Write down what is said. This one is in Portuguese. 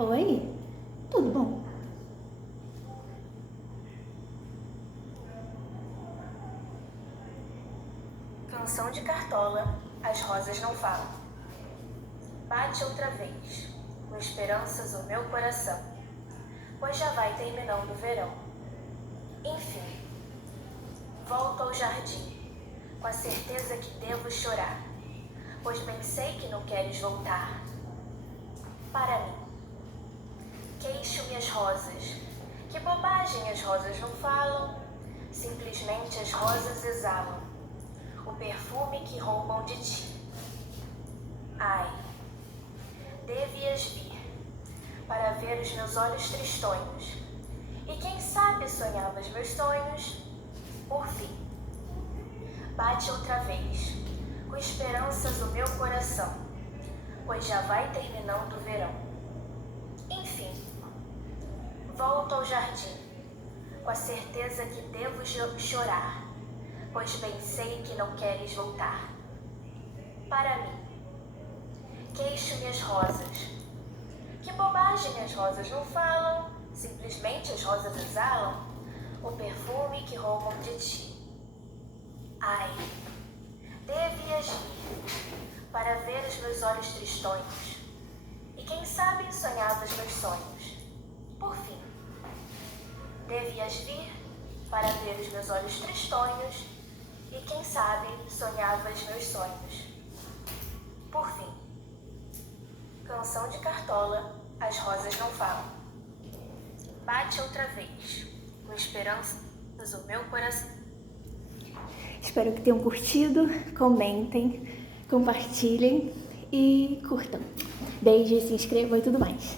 Oi, tudo bom? Canção de Cartola, as rosas não falam. Bate outra vez, com esperanças o meu coração, pois já vai terminando o verão. Enfim, volto ao jardim, com a certeza que devo chorar, pois bem sei que não queres voltar. Para mim, queixo minhas rosas, que bobagem as rosas não falam, simplesmente as rosas exalam o perfume que roubam de ti. Ai, devias vir para ver os meus olhos tristonhos, e quem sabe sonhavas meus sonhos. Por fim, bate outra vez, com esperanças o meu coração, pois já vai terminando o verão. Enfim, volto ao jardim, com a certeza que devo chorar, pois bem sei que não queres voltar. Para mim, queixo minhas rosas, que bobagem as rosas não falam, simplesmente as rosas exalam o perfume que roubam de ti. Ai, devias vir para ver os meus olhos tristonhos, e quem sabe sonhavas meus sonhos. Por fim, devias vir para ver os meus olhos tristonhos, e quem sabe sonhavas meus sonhos. Por fim, Canção de Cartola, as rosas não falam. Bate outra vez, com esperanças o meu coração. Espero que tenham curtido, comentem, compartilhem e curtam. Beijo, se inscrevam e tudo mais.